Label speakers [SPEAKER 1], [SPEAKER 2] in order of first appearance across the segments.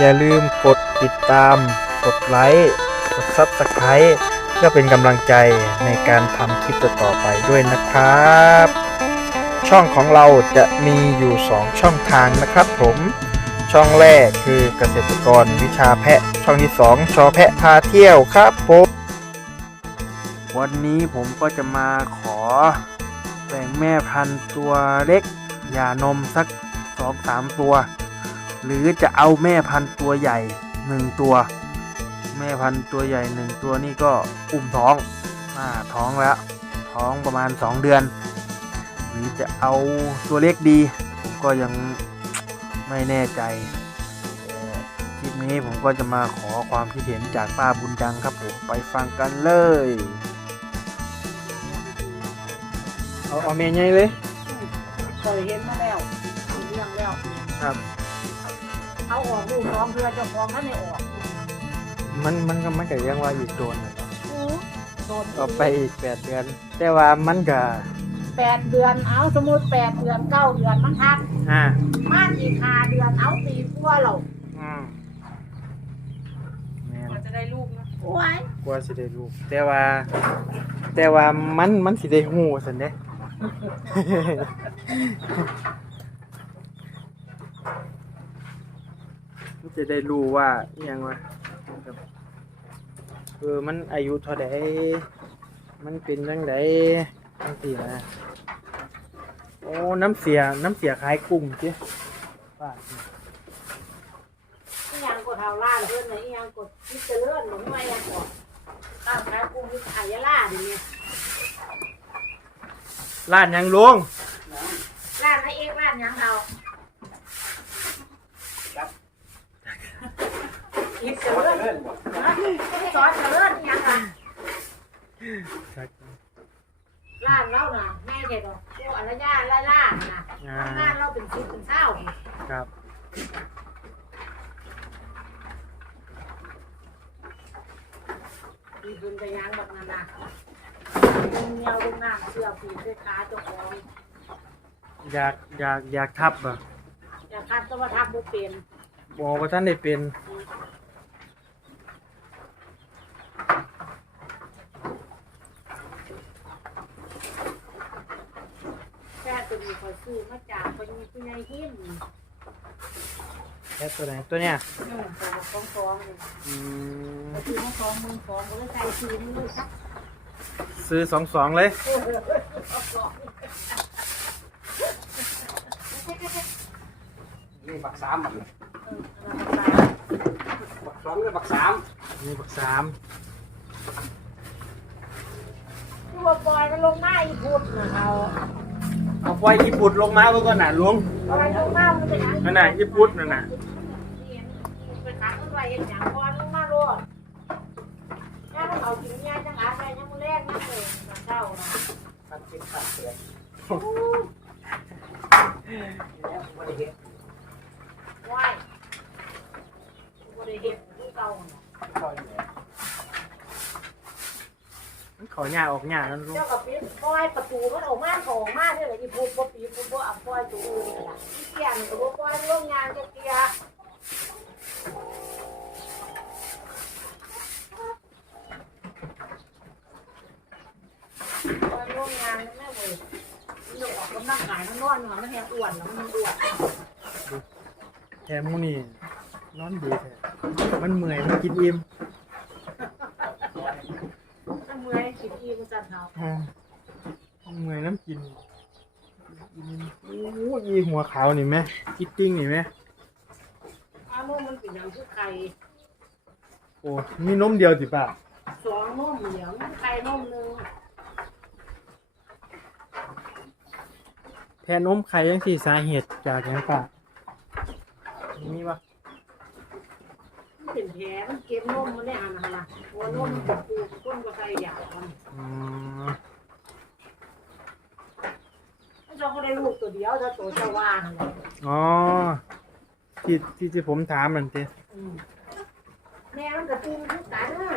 [SPEAKER 1] อย่าลืมกดติดตาม กดไลค์ กด Subscribe เพื่อเป็นกำลังใจในการทำคลิปต่อไปด้วยนะครับ ช่องของเราจะมีอยู่ 2 ช่องทางนะครับผม ช่องแรกคือเกษตรกรวิชาแพะ ช่องที่ 2 ชอแพะพาเที่ยวครับผมวันนี้ผมก็จะมาขอแบ่งแม่พันธุ์ตัวเล็กหย่านมสักสองสามตัว หรือจะเอาแม่พันธุ์ตัวใหญ่หนึ่งตัว แม่พันธุ์ตัวใหญ่หนึ่งตัวนี่ก็อุ้มท้องอ่าท้องแล้ว ท้องประมาณ 2 เดือน หรือจะเอาตัวเล็กดี ผมก็ยังไม่แน่ใจแต่คลิปนี้ผมก็จะมาขอความคิดเห็นจากป้าบุญจังครับผมไปฟังกันเลยเอาเอาเมย์ใหญ่เลย
[SPEAKER 2] เคยเห็นมาแล้วเรื่องแล้ว
[SPEAKER 1] ครับ
[SPEAKER 2] เอาออกลูกน้องเพื่อเจ้าของท่านไม่ออก
[SPEAKER 1] มันมันก็มันก็ยังว่าอีกโดนนะ
[SPEAKER 2] โดน
[SPEAKER 1] ก็ไปอีกแปดเดือน แต่ว่ามันก็
[SPEAKER 2] แปดเดือนเอาสมมติแปดเดือนเก้าเดือนมันทัก
[SPEAKER 1] อ่า
[SPEAKER 2] มาอีกห้าเดือนเอาปีกว่าเรา
[SPEAKER 1] อืมแม่น
[SPEAKER 2] กว่าจะได้ลูกนะโอ้ย
[SPEAKER 1] กลัวสิได้ลูกแต่ว่า แต่ว่ามันมันสิได้หูสันเด้ มันจะได้รู้ว่าอหยังวะแบบเออมันอายุเท่าใดมันเป็นจังไดจังซี่นะโอ้น้ำเสียน้ำเสียขายกุ้งจิว่า
[SPEAKER 2] อีหยังกดเท้าล่าเพื่อนไหนอีหยังกดพิจเลื่อนหรือไม่ยังกดตามแพ้กุ้งที่ขายยาล่าดิเนี่ย
[SPEAKER 1] ร้านหยังลุง
[SPEAKER 2] ร้านไอเอ็กร้านหยังเราพิ จเลื่อนซอสเจริญอีหยังอะร้านเราน่ะแม่เด็ดอกกูอรยาไล่ล่าน่ะ
[SPEAKER 1] อ่า
[SPEAKER 2] ทำงานเราเป็นชิปเป็นเศร้า
[SPEAKER 1] ครับ
[SPEAKER 2] มีบุญไปยางแบบนั้นน่ะมีเงาลูกน้ำเสื้อผีด้วยขาเจ้าของ
[SPEAKER 1] อยากอยากอยากทับอะ
[SPEAKER 2] อยากคัดตัวทับบุเป็น
[SPEAKER 1] บอกว่าท่านได้เป็น
[SPEAKER 2] แค่ตัว นี้คอยซื้อมาจากคนมีผู้ใหญ่หิน
[SPEAKER 1] แค่ตัวไหนตัวเนี้ย
[SPEAKER 2] อืมตัวฟองฟองๆเลย
[SPEAKER 1] อืม
[SPEAKER 2] ไปซื้อมาฟองมือฟองก็เลยใส่ซื้อมือครับ
[SPEAKER 1] ซื้อสองสองเลย
[SPEAKER 3] นี่บักสามบักนี่
[SPEAKER 2] เออเอามาใส่
[SPEAKER 3] บักสองนี่บักสาม
[SPEAKER 1] มีบักสาม
[SPEAKER 2] ที่ว่าปล่อยมันลงหน้าอีพุดนะเขา
[SPEAKER 1] เอาปล่อยญี่ปุ่นลงมาเมื่อก่อนน่ะลุง
[SPEAKER 2] ปล่อยลงหน้ามันเป็นหยัง
[SPEAKER 1] นั่นน่ะญี่ปุ่นนั่นน่ะ
[SPEAKER 2] ไปขังมันไว้เห็นอย่างก่อนลงมาโลดแค่มันเอากินยาจังอาไปยังมันแรกนะเลยตอนเช้านะ
[SPEAKER 3] ตัดเจ็ดตัดเสือ
[SPEAKER 2] อู้
[SPEAKER 3] แล้วบริเวณ
[SPEAKER 2] ว้ายบริเห็นที่เก่าน่ะ
[SPEAKER 3] คอยเหนือ
[SPEAKER 1] มันขอ หญ้าออกหญ้านั่นลุง
[SPEAKER 2] เจ้ากับปีปล่อยประตูมันออกมาก็ออกมาเนี่ยแหละที่พูดบ่ปีพูดบ่อะปล่อยตัวอื่นนี่ล่ะที่เกียนก็บ่ปล่อยโรงงานจะเกียปล่อยโรงงานแม่เว้ยมันออกกำลังกายมันนอนอยู่มันแหงอ้วนแล้วมันอ้วน
[SPEAKER 1] แถมมูนี่นอนดีแท้มันเมื่อยมันกินอิ่ม
[SPEAKER 2] เมื่อยกินอีมันจะเท้า
[SPEAKER 1] อ่ามันเมื่อยน้ำกินกินอิ่มโอ้ยหัวขาวนี่ไหมกิตติ้งนี่ไหม
[SPEAKER 2] อานมมันเป็นอย่างคือไข่
[SPEAKER 1] โอ้มีนมเดียวสิป่ะ
[SPEAKER 2] สองนมเหนียวไข่นมหนึ่ง
[SPEAKER 1] แทนนมไข่ยังสี่สาเหตุจากหยังป่ะมีปะ
[SPEAKER 2] มัน เป็นแผลมันเก็บนมมันได้หันหันนะหัวนมมันเป็นปูก้นก็ใส่ยาวมัน
[SPEAKER 1] อืม
[SPEAKER 2] มันจะก็ได้ลูกตัวเดียวถ้าตัวเจ้าว่านเลย
[SPEAKER 1] อ๋อที่ที่ที่ผมถามมันเต้
[SPEAKER 2] อืมแม่มันก็ตีนทุกกันนะ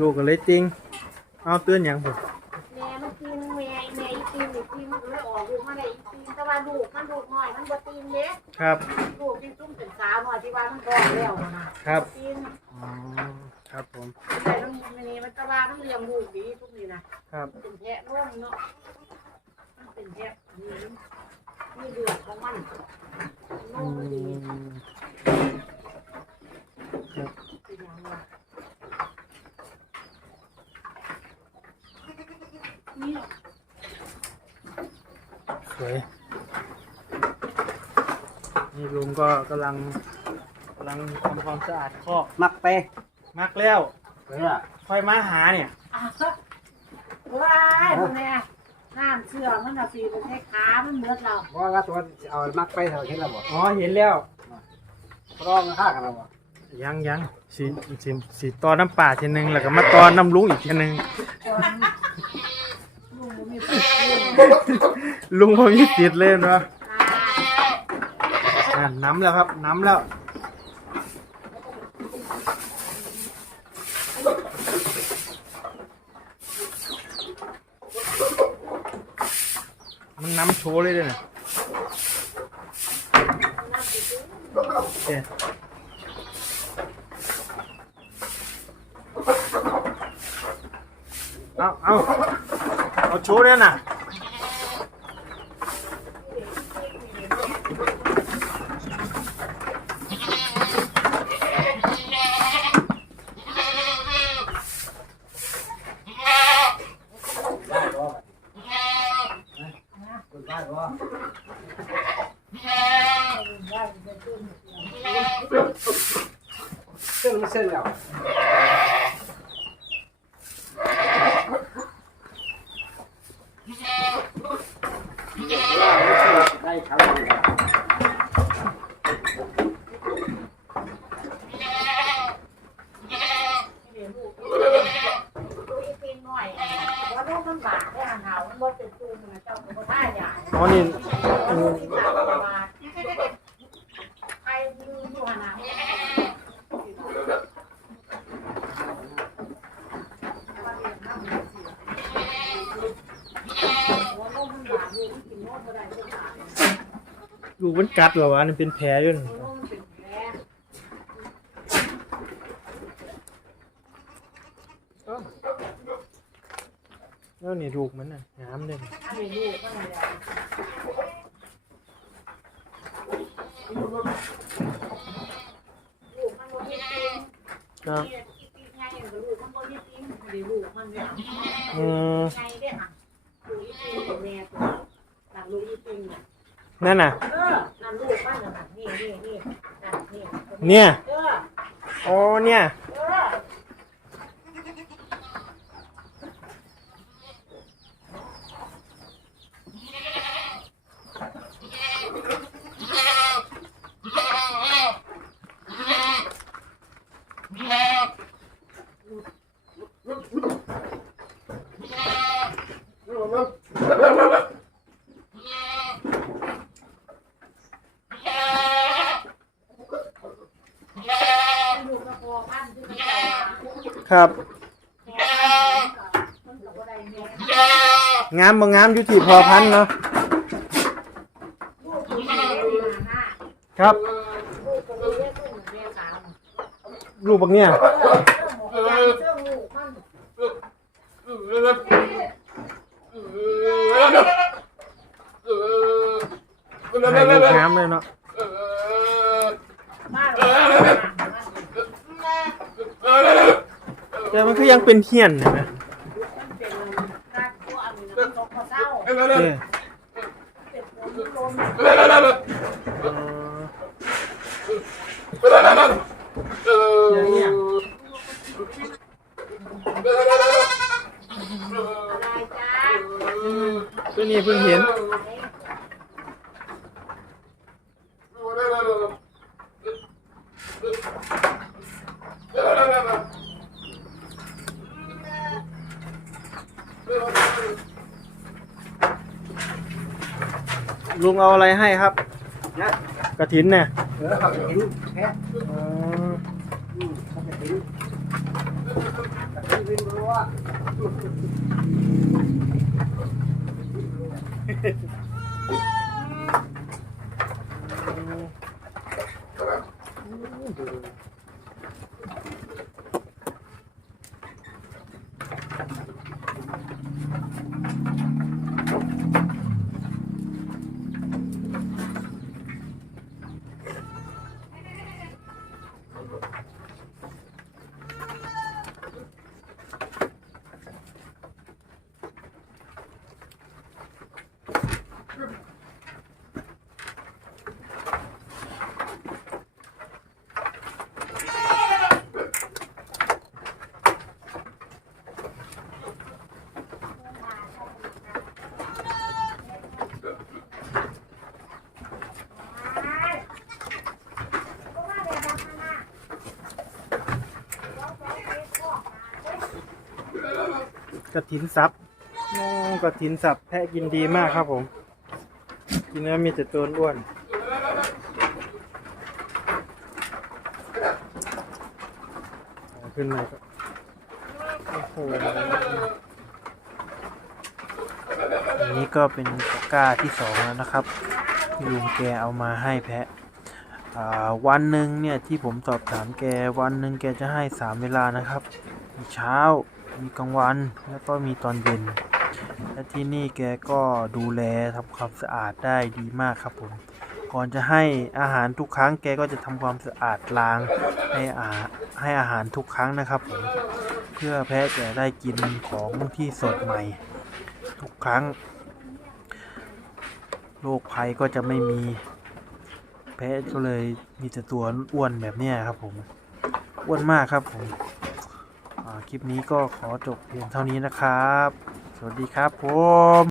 [SPEAKER 1] ลูกก็เลยติง เอาเตือนหยังผม
[SPEAKER 2] แม่มันตีนแม่แม่อีตีนอีตีนมันก็เลยออกลูกมาได้อีตีนแต่ ว่าลูกมันลูกน้อยมันบ่ตีนเล็ก
[SPEAKER 1] ครับ
[SPEAKER 2] ลูกยังจุ่มเป็นสาวหน่อยที่ว่ามันก่อนแล้วนะครับกิน
[SPEAKER 1] อ๋อ ครับผม
[SPEAKER 2] แต่มันนี่มันตะว่ามันเลี้ยงลูกดีทุกนี่นะครับ เป็นแพะร่วมเนาะมันเป็นแพะนี่นี่เดือดของมันน
[SPEAKER 1] อื
[SPEAKER 2] มมันดี
[SPEAKER 1] ม
[SPEAKER 2] เป็นอย่างว่านี่
[SPEAKER 1] สวยนี่ลุง ก็กำลังกำลังทำความสะอาดคอก
[SPEAKER 3] มักไป
[SPEAKER 1] มักแล้ว
[SPEAKER 3] เออ
[SPEAKER 1] ค่อยมาหาเนี่ย
[SPEAKER 2] อะว้ายพวกเนี้ยน้ำเชื่อมันอะสีเป็นแค่ขามันเหมือนเรา
[SPEAKER 3] ว่าว่าตัวเอามักไปเท่าเห็นแล้วบ่
[SPEAKER 1] อ๋อเห็นแล้ว
[SPEAKER 3] รองค่ากันแล้วบ่
[SPEAKER 1] ยังยังสีสีสีตอนน้ำป่าทีนึงแล้วก็มาตอนน้ำลุงอีกทีนึง
[SPEAKER 2] ลุงบ่มีปัญหา
[SPEAKER 1] ลุงพอมีติดเลยเนาะ
[SPEAKER 2] อะ
[SPEAKER 1] น้ำแล้วครับ น้ำแล้ว มันน้ำโชว์เลยด้วยนะโอเคเอาเอาเอาโชว์ด้วยนะ
[SPEAKER 3] ได้บ่คุณได้บ่เส้นมันเส้นแล้วได้ครับ
[SPEAKER 2] เดี๋ยวลูกลูกอีกปีหน่อยว่าลูกมันบาดได้หันเหามันบ่เป็นตูมนะเจ้าก็บ่ท่าใหญ่
[SPEAKER 1] อ๋อนี่
[SPEAKER 2] ใครยืนอยู่หันหาหัวลูกมันบาดลูกมันกินนมบ่ได้ลูกบาด
[SPEAKER 1] ลูกมันกัดเหรอวะนี่เป็นแผลอยู่นี่
[SPEAKER 2] หัวลูกมันเป็นแผล
[SPEAKER 1] แล้ว นี่ลูกมันน่ะน้ำเลย
[SPEAKER 2] อันนี้ลูกมันเลยลูกมันบ่มีตีน
[SPEAKER 1] ครับ
[SPEAKER 2] เนี่ยอีปีไงอย่างกับลูกมันบ่มีตีนเดี๋ยวลูกมันเนี่ย
[SPEAKER 1] อืม
[SPEAKER 2] ไงเด้อค่ะลูกอีปีนแม่ตัวหลังลูกอีปีนเนี่ย
[SPEAKER 1] นั่นน่ะ
[SPEAKER 2] เออนั่นลูกมันน่ะนี่นี่นี่นั่นนี่
[SPEAKER 1] เนี่ย
[SPEAKER 2] เออ
[SPEAKER 1] อ๋อเนี่ย
[SPEAKER 2] เออ ลูกกระโปรงพันที่มันจะมา
[SPEAKER 1] ครับงามบ่งามอยู่ที่พอพันเนาะ
[SPEAKER 2] คนนี้ลูกหน้า
[SPEAKER 1] ครับ
[SPEAKER 2] ลูกคนนี้เรียกลูกแม่สาม
[SPEAKER 1] ลูกบักเนี่ย
[SPEAKER 2] งา
[SPEAKER 1] มเลยเนาะ
[SPEAKER 2] บ้านเรามัน
[SPEAKER 1] แต่มันก็ยังเป็นเฮี้ยนเห็นไหม
[SPEAKER 2] เป็นการตัวอันนี้มันตกมาเศร้า
[SPEAKER 1] เออ
[SPEAKER 2] เป็นคนลม
[SPEAKER 1] เออ
[SPEAKER 2] อะไรจ้า
[SPEAKER 1] ตัวนี้เพิ่งเห็น ลุงเอาอะไรให้ครับ
[SPEAKER 3] นะ
[SPEAKER 1] กระถินเนี่ย
[SPEAKER 3] เออเขาจะเห็นแค่
[SPEAKER 1] อ๋อ
[SPEAKER 3] อืมเขาจะเห็นแต่ที่วินรู้ว่า
[SPEAKER 1] ดู กระถินซับโอ้กระถินสับแพะกินดีมากครับผม กินแล้วมีแต่ตัวอ้วนขึ้นมาก็โอ้โหอันนี้ก็เป็นตะกร้าที่สองแล้วนะครับที่ลุงแกเอามาให้แพะวันหนึ่งเนี่ยที่ผมสอบถามแกวันหนึ่งแกจะให้สามเวลานะครับ มีเช้ามีกลางวันแล้วก็มีตอนเย็น และที่นี่แกก็ดูแลทำความสะอาดได้ดีมากครับผม ก่อนจะให้อาหารทุกครั้งแกก็จะทำความสะอาดล้างให้อาให้อาหารทุกครั้งนะครับผม เพื่อแพะจะได้กินของที่สดใหม่ ทุกครั้งโรคภัยก็จะไม่มี แพะก็เลยมีแต่ตัวอ้วนแบบนี้ครับผมอ้วนมากครับผมคลิปนี้ก็ขอจบเพียงเท่านี้นะครับ สวัสดีครับผม